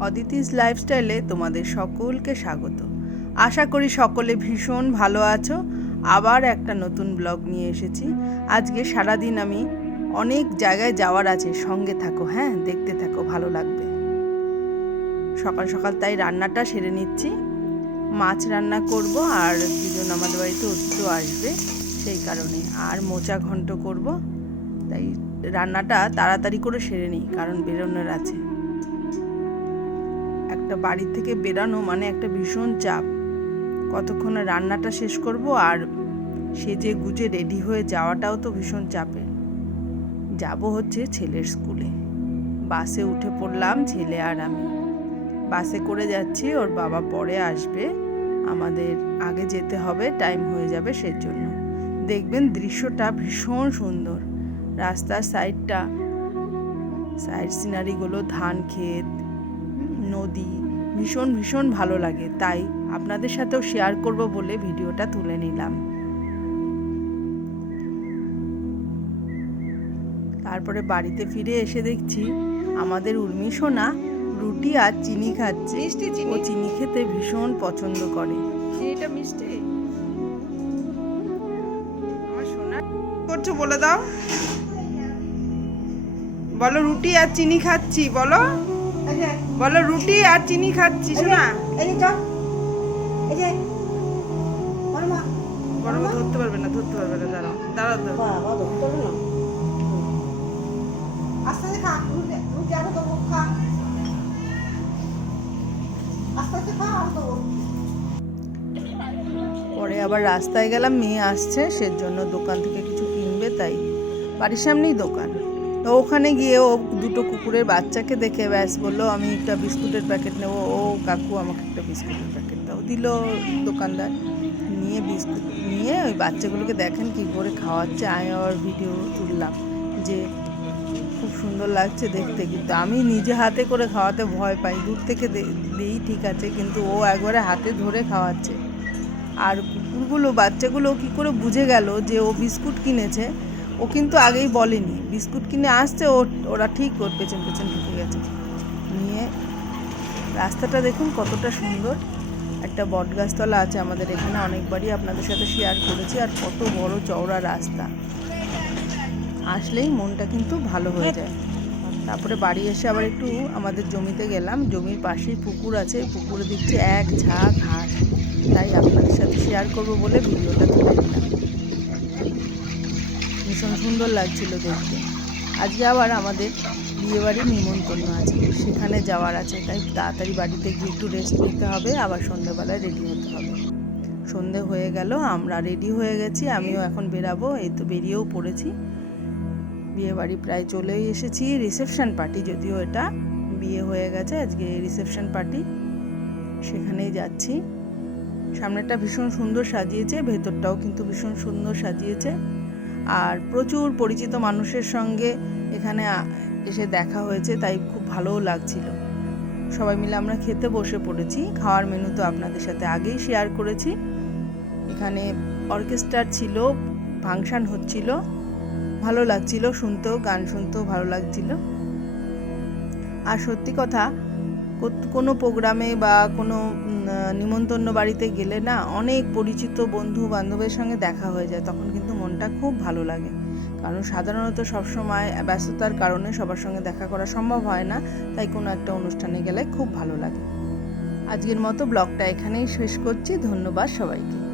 অদিতিস লাইফস্টাইলে তোমাদের সকলকে স্বাগত। আশা করি সকলে ভীষণ ভালো আছো। আবার একটা নতুন ব্লগ নিয়ে এসেছি। আজকে সারাদিন আমি অনেক জায়গায় যাওয়ার আছে, সঙ্গে থাকো হ্যাঁ দেখতে থাকো, ভালো লাগবে। সকাল সকাল তাই রান্নাটা সেরে নিচ্ছি। মাছ রান্না করব আর দুজন আমাদের বাড়িতে অতিথিও আসবে, সেই কারণে। আর মোচা ঘন্ট করব। তাই রান্নাটা তাড়াতাড়ি করে সেরে নিই, কারণ বেরোনোর আছে। একটা বাড়ি থেকে বেরানো মানে একটা ভীষণ চাপ। কতক্ষণে রান্নাটা শেষ করব আর সেজে গুজে রেডি হয়ে যাওয়াটাও তো ভীষণ চাপের যাব হচ্ছে ছেলের স্কুলে। বাসে উঠে পড়লাম ছেলে আর আমি। বাসে করে যাচ্ছি, ওর বাবা পরে আসবে। আমাদের আগে যেতে হবে, টাইম হয়ে যাবে সেজন্য। দেখবেন দৃশ্যটা ভীষণ সুন্দর। রাস্তার সাইডটা। সাইড সিনারিগুলো ধান ক্ষেত নদী ভীষণ ভীষণ ভালো লাগে। তাই আপনাদের সাথেও শেয়ার করব বলে ভিডিওটা তুলে নিলাম। তারপরে বাড়িতে ফিরে এসে দেখছি আমাদের উর্মি সোনা রুটি আর চিনি খাচ্ছে। ও চিনি? খেতে ভীষণ পছন্দ করে। চিনিটা মিষ্টি? করছ বলে দাও। বলো রুটি আর চিনি খাচ্ছি বলো। বলো রুটি আর চিনি খাচ্ছি শোনা। বড় ধরতে পারবে না ধরতে পারবে না দাঁড়াও দাঁড়াও পরে আবার রাস্তায় গেলাম মেয়ে আসছে সেজন্য দোকান থেকে তাই। বাড়ির সামনেই দোকান। তো ওখানে গিয়ে ও দুটো কুকুরের বাচ্চাকে দেখে ব্যাস বলল, আমি একটা বিস্কুটের প্যাকেট নেব। ও কাকু আমাকে একটা বিস্কুটের প্যাকেট দাও। দিল দোকানদার। নিয়ে বিস্কুট নিয়ে ওই বাচ্চাগুলোকে দেখেন কী করে খাওয়াচ্ছে। আমি আবার ভিডিও তুললাম যে খুব সুন্দর লাগছে দেখতে। কিন্তু আমি নিজে হাতে করে খাওয়াতে ভয় পাই। দূর থেকে দিই ঠিক আছে, কিন্তু ও একবারে হাতে ধরে খাওয়াচ্ছে। আর কুকুরগুলো, বাচ্চাগুলো কি করে বুঝে গেল যে ও বিস্কুট কিনেছে? ও কিন্তু আগেই বলেনি। বিস্কুট কিনে আসছে, ও, ওরা ঠিক ওর পেছন পেছন ঢুকে গেছে। নিয়ে রাস্তাটা দেখুন কতটা সুন্দর। একটা বটগাছতলা আছে আমাদের এখানে, অনেকবারই আপনাদের সাথে শেয়ার করেছি, আর কত বড় চওড়া রাস্তা। আসলেই মনটা কিন্তু ভালো হয়ে যায়। তারপরে বাড়ি এসে আবার একটু আমাদের জমিতে গেলাম। জমির পাশেই পুকুর আছে, পুকুরে দেখছি এক ঝাঁক ঘাস তাই আপনাদের সাথে শেয়ার করব বলে ভিডিওটা তুলে নিলাম। ভীষণ সুন্দর লাগছিল দেখতে। আজকে আবার আমাদের বিয়েবাড়ির নিমন্ত্রণ আছে, সেখানে যাওয়ার আছে, তাই তাড়াতাড়ি বাড়িতে গিয়ে একটু রেস্ট নিতে হবে, আবার সন্ধ্যেবেলায় রেডি হতে হবে। সন্ধে হয়ে গেল, আমরা রেডি হয়ে গেছি, আমিও এখন বেরাবো, এই তো বেরিয়েও পড়েছি। বিয়েবাড়ি প্রায় চলেই এসেছি রিসেপশন পার্টি যদিও এটা বিয়ে হয়ে গেছে, আজকে রিসেপশন পার্টি সেখানেই যাচ্ছি। সামনেটা ভীষণ সুন্দর সাজিয়েছে, ভেতরটাও কিন্তু ভীষণ সুন্দর সাজিয়েছে। আর প্রচুর পরিচিত মানুষের সঙ্গে এখানে এসে দেখা হয়েছে, তাই খুব ভালোও লাগছিল। সবাই মিলে আমরা খেতে বসে পড়েছি। খাওয়ার মেনু তো আপনাদের সাথে আগেই শেয়ার করেছি। এখানে অর্কেস্ট্রার ছিল ফাংশান হচ্ছিল। ভালো লাগছিল শুনতেও, গান শুনতেও ভালো লাগছিল। আর সত্যি কথা কোনো প্রোগ্রামে বা কোনো নিমন্ত্রণ বাড়িতে গেলে না অনেক পরিচিত বন্ধু বান্ধবের সঙ্গে দেখা হয়ে যায়, তখন কিন্তু মনটা খুব ভালো লাগে। কারণ সাধারণত সবসময় ব্যস্ততার কারণে সবার সঙ্গে দেখা করা সম্ভব হয় না, তাই কোনো একটা অনুষ্ঠানে গেলে খুব ভালো লাগে। আজকের মতো ব্লগটা এখানেই শেষ করছি, ধন্যবাদ সবাইকে।